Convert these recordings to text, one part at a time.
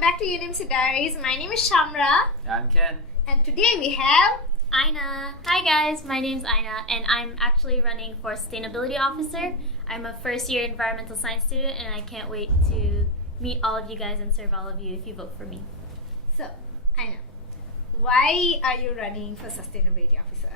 back to UNMC Diaries. My name is Shamra. I'm Ken. And today we have Aina. Hi guys, my name's Aina and I'm actually running for Sustainability Officer. I'm a first year environmental science student and I can't wait to meet all of you guys and serve all of you if you vote for me. So, Aina, why are you running for Sustainability Officer?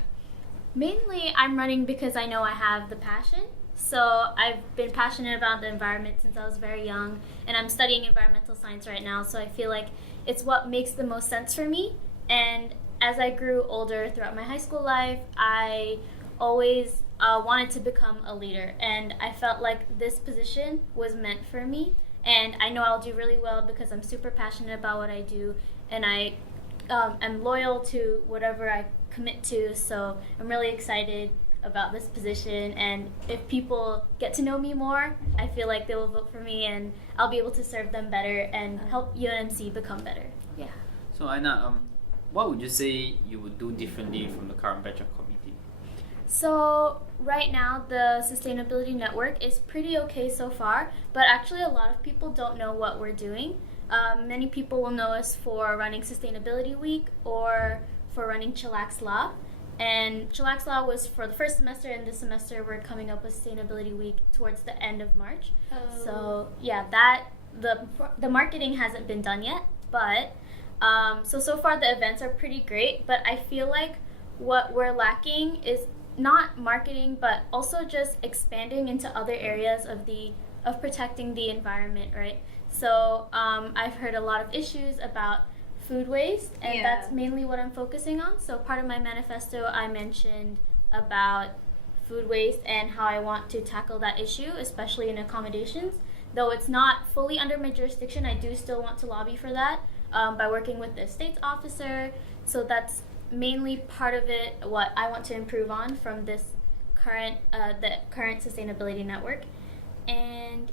Mainly I'm running because I know I have the passion. So I've been passionate about the environment since I was very young and I'm studying environmental science right now, so I feel like it's what makes the most sense for me. And as I grew older throughout my high school life, I always wanted to become a leader, and I felt like this position was meant for me, and I know I'll do really well because I'm super passionate about what I do, and I am loyal to whatever I commit to, so I'm really excited about this position, and if people get to know me more, I feel like they will vote for me and I'll be able to serve them better and help UNMC become better. Yeah. So Aina, what would you say you would do differently from the current batch of committee? So right now the Sustainability Network is pretty okay so far, but actually a lot of people don't know what we're doing. Many people will know us for running Sustainability Week or for running Chillax Law. And Chillax Law was for the first semester, and this semester we're coming up with Sustainability Week towards the end of March. So yeah, the marketing hasn't been done yet, but so far the events are pretty great, but I feel like what we're lacking is not marketing, but also just expanding into other areas of protecting the environment, right? So I've heard a lot of issues about food waste, and that's mainly what I'm focusing on. So part of my manifesto, I mentioned about food waste and how I want to tackle that issue, especially in accommodations. Though it's not fully under my jurisdiction, I do still want to lobby for that by working with the estates officer. So that's mainly part of it, what I want to improve on from this current Sustainability Network. And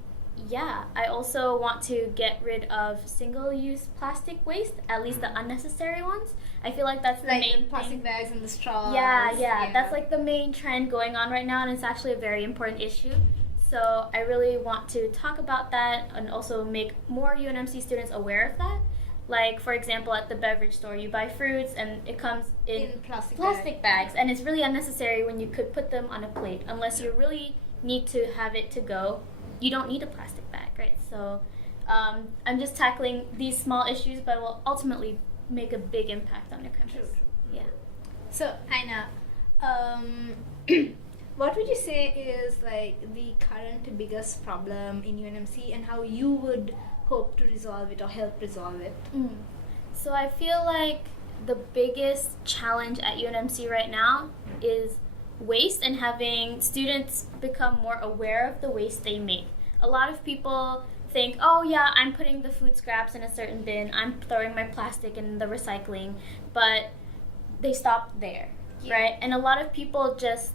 yeah, I also want to get rid of single-use plastic waste, at least the unnecessary ones. I feel like that's the main plastic thing. bags and the straws. Yeah, that's like the main trend going on right now, and it's actually a very important issue. So I really want to talk about that and also make more UNMC students aware of that. Like, for example, at the beverage store, you buy fruits and it comes in plastic bags, and it's really unnecessary when you could put them on a plate. Unless you really need to have it to go, you don't need a plastic bag, right? So I'm just tackling these small issues, but will ultimately make a big impact on the campus. Yeah. So, Aina, what would you say is like the current biggest problem in UNMC, and how you would hope to resolve it or help resolve it? So I feel like the biggest challenge at UNMC right now is waste and having students become more aware of the waste they make. A lot of people think, oh yeah, I'm putting the food scraps in a certain bin, I'm throwing my plastic in the recycling, but they stop there, right? And a lot of people just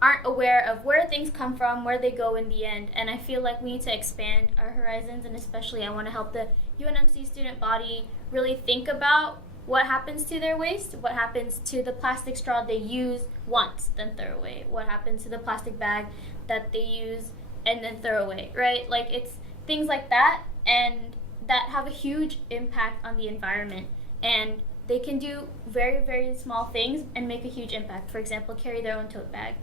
aren't aware of where things come from, where they go in the end, and I feel like we need to expand our horizons, and especially I want to help the UNMC student body really think about what happens to their waste, what happens to the plastic straw they use once, then throw away, what happens to the plastic bag that they use and then throw away, right? Like, it's things like that, and that have a huge impact on the environment, and they can do very, very small things and make a huge impact. For example, carry their own tote bag,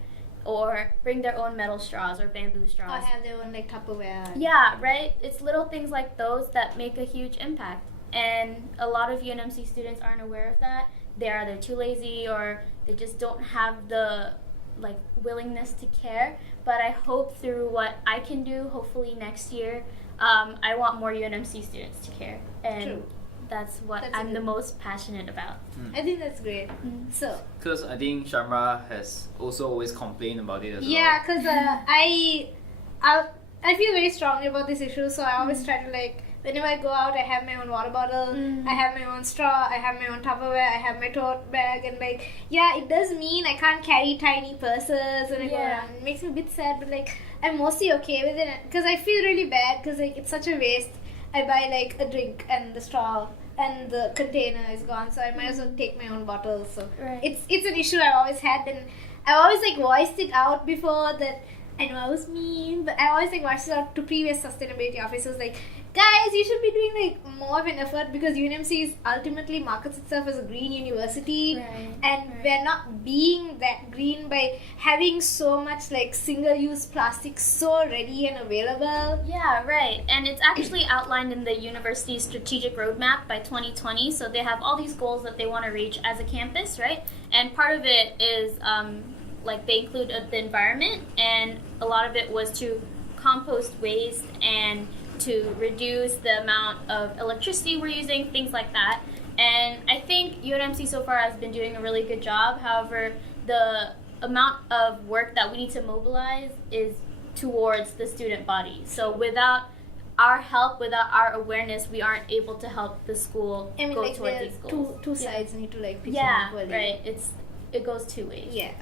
or bring their own metal straws or bamboo straws. Or have their own like Tupperware. Yeah, right? It's little things like those that make a huge impact. And a lot of UNMC students aren't aware of that. They're either too lazy or they just don't have the willingness to care. But I hope through what I can do, hopefully next year, I want more UNMC students to care. And that's what I'm the most passionate about. I think that's great. So, because I think Shamra has also always complained about it as well. Yeah, because I feel very strongly about this issue, so I always try to whenever I go out, I have my own water bottle, I have my own straw, I have my own Tupperware, I have my tote bag, and it does mean I can't carry tiny purses when I go around. It makes me a bit sad, but I'm mostly okay with it, because I feel really bad, because it's such a waste. I buy a drink and the straw and the container is gone, so I might as well take my own bottle. So it's an issue I've always had, and I've always voiced it out before that I know I was mean, but I always like watched out to previous sustainability officers like, guys, you should be doing like more of an effort because UNMC is ultimately markets itself as a green university, and we're not being that green by having so much like single-use plastic so ready and available. Yeah, right. And it's actually outlined in the university's strategic roadmap by 2020. So they have all these goals that they want to reach as a campus, right? And part of it is like they include the environment, and a lot of it was to compost waste and to reduce the amount of electricity we're using, things like that. And I think UNMC so far has been doing a really good job. However, the amount of work that we need to mobilize is towards the student body. So without our help, without our awareness, we aren't able to help the school go like towards these goals. Two sides need to like pitch in Yeah, equally. right. It goes two ways. Yeah.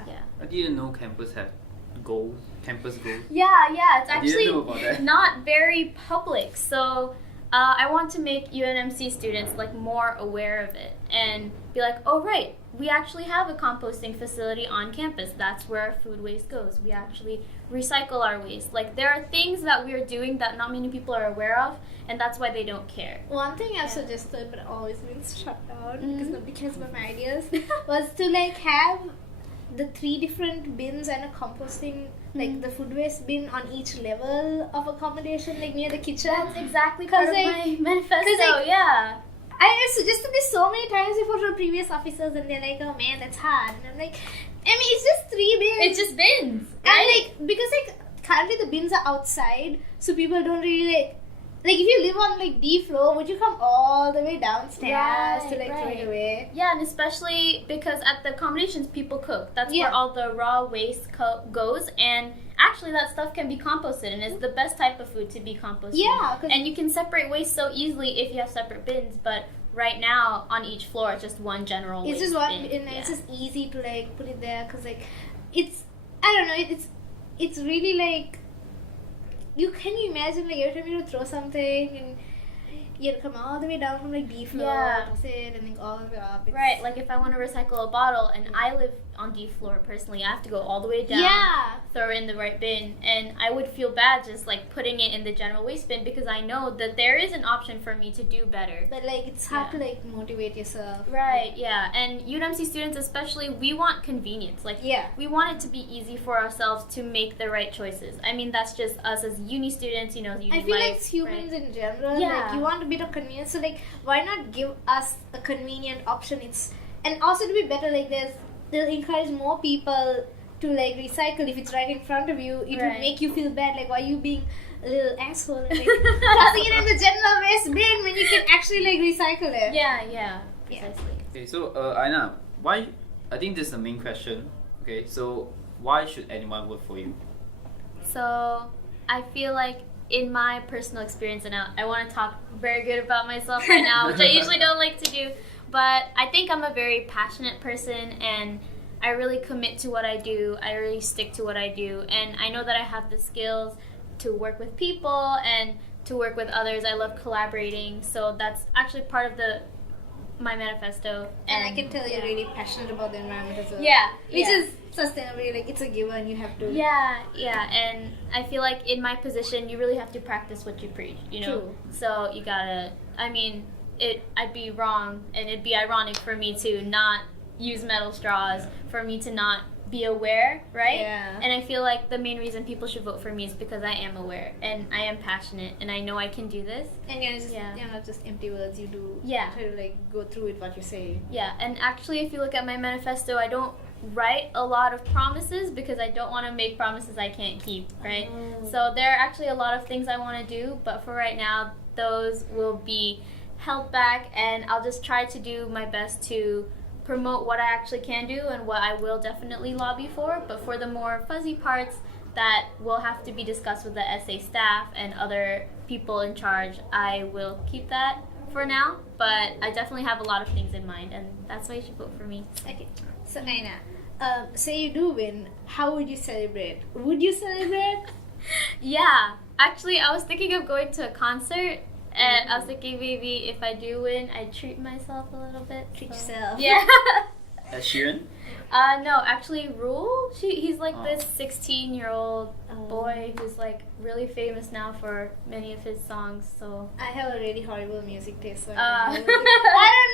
I didn't know campus had goals. Campus goals. Yeah, it's I didn't know about actually that. not very public. So I want to make UNMC students like more aware of it and be like, oh right, we actually have a composting facility on campus. That's where our food waste goes. We actually recycle our waste. Like there are things that we are doing that not many people are aware of, and that's why they don't care. One thing I've suggested but always been shut down because nobody cares about my ideas was to like have the 3 different bins and a composting, like the food waste bin on each level of accommodation, like near the kitchen. That's exactly part of like, my manifesto. like, yeah. I suggested this so many times before to previous officers, and they're like, oh man, that's hard. And I'm like, I mean, it's just 3 bins. It's just bins. And like, because like currently the bins are outside, so people don't really like if you live on like D floor, would you come all the way downstairs to like throw it away? Yeah, and especially because at the accommodations people cook. That's where all the raw waste goes, and actually that stuff can be composted, and it's the best type of food to be composted. Yeah, and you can separate waste so easily if you have separate bins, but right now on each floor it's just one general waste just one bin. bin, and it's just easy to like put it there because like it's, I don't know, it's really like, can you imagine like every time you throw something and you have to come all the way down from like D floor, toss it, and then all the way up. Right, like if I want to recycle a bottle and I live on D floor personally, I have to go all the way down, throw it in the right bin, and I would feel bad just like putting it in the general waste bin because I know that there is an option for me to do better. But like it's hard to like motivate yourself. Right, and UNMC students especially, we want convenience. Like we want it to be easy for ourselves to make the right choices. I mean, that's just us as uni students, you know, uni I feel life, like it's humans in general. Yeah. Like you want a bit of convenience, so like why not give us a convenient option? And also to be better, like they'll encourage more people to like recycle. If it's right in front of you, it will make you feel bad. Like, why are you being a little asshole and like tossing it in the general waste bin when you can actually like recycle it? Yeah, precisely. Okay, so Aina, why? I think this is the main question. Okay, so why should anyone vote for you? So I feel like in my personal experience, and I want to talk very good about myself right now, which I usually don't like to do, but I think I'm a very passionate person, and I really commit to what I do. I really stick to what I do, and I know that I have the skills to work with people and to work with others. I love collaborating, so that's actually part of my manifesto. And I can tell you're really passionate about the environment as well. Which is sustainability. Like it's a given. You have to. And I feel like in my position, you really have to practice what you preach. You know, True. So you gotta. I mean, I'd be wrong, and it'd be ironic for me to not use metal straws, for me to not be aware, right? Yeah. And I feel like the main reason people should vote for me is because I am aware and I am passionate and I know I can do this. And you're not just empty words. You do try to like go through it what you say. Yeah, and actually, if you look at my manifesto, I don't write a lot of promises because I don't want to make promises I can't keep, right? So there are actually a lot of things I want to do, but for right now, those will be held back, and I'll just try to do my best to promote what I actually can do and what I will definitely lobby for. But for the more fuzzy parts that will have to be discussed with the SA staff and other people in charge, I will keep that for now. But I definitely have a lot of things in mind, and that's why you should vote for me. Okay, so Aina, say you do win, how would you celebrate? Would you celebrate? Yeah, actually, I was thinking of going to a concert. And I was thinking maybe if I do win, I'd treat myself a little bit. Treat yourself. Yeah. Ed Sheeran? No, actually, Rule. He's like Oh. this 16-year-old boy who's like really famous now for many of his songs. So I have a really horrible music taste, so Uh. I don't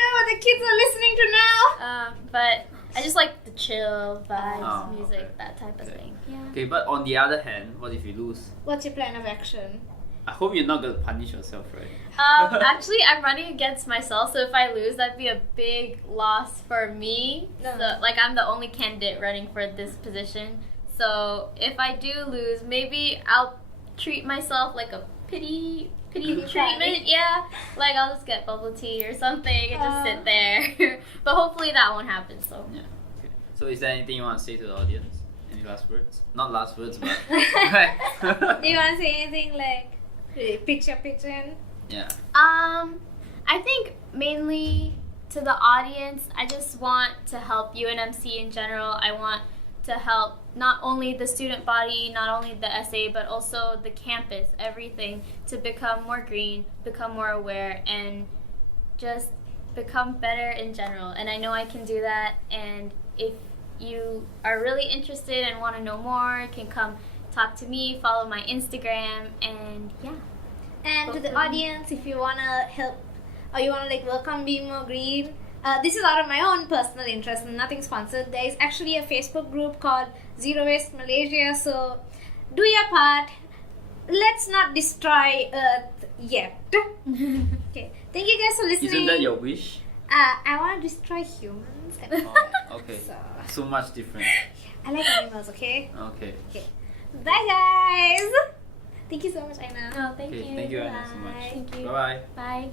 know what the kids are listening to now. but I just like the chill vibes, Oh, music, okay. that type of Okay. thing. Yeah. Okay, but on the other hand, what if you lose? What's your plan of action? I hope you're not gonna punish yourself, right? Actually, I'm running against myself, so if I lose, that'd be a big loss for me. No. So, like, I'm the only candidate running for this position. So, if I do lose, maybe I'll treat myself like a pity treatment. Yeah, like I'll just get bubble tea or something and just sit there. But hopefully that won't happen. So. Yeah. Okay. So is there anything you want to say to the audience? Any last words? Not last words, but Do you want to say anything like picture in? yeah. I think mainly to the audience, I just want to help UNMC in general. I want to help not only the student body, not only the SA, but also the campus, everything, to become more green, become more aware, and just become better in general. And I know I can do that. And if you are really interested and want to know more, you can come talk to me, follow my Instagram, and yeah. And to the audience, if you want to help or you want to like work on being more green, this is out of my own personal interest and nothing sponsored. There is actually a Facebook group called Zero Waste Malaysia, so do your part. Let's not destroy Earth yet. Okay, thank you guys for listening. Isn't that your wish? I want to destroy humans. Oh, okay. So, So much different. I like animals, okay? Okay. Okay. Bye, guys. Thank you so much, Aina. Oh, thank Okay. you. Thank you, Aina, so much. Bye. Thank you. Bye bye. Bye.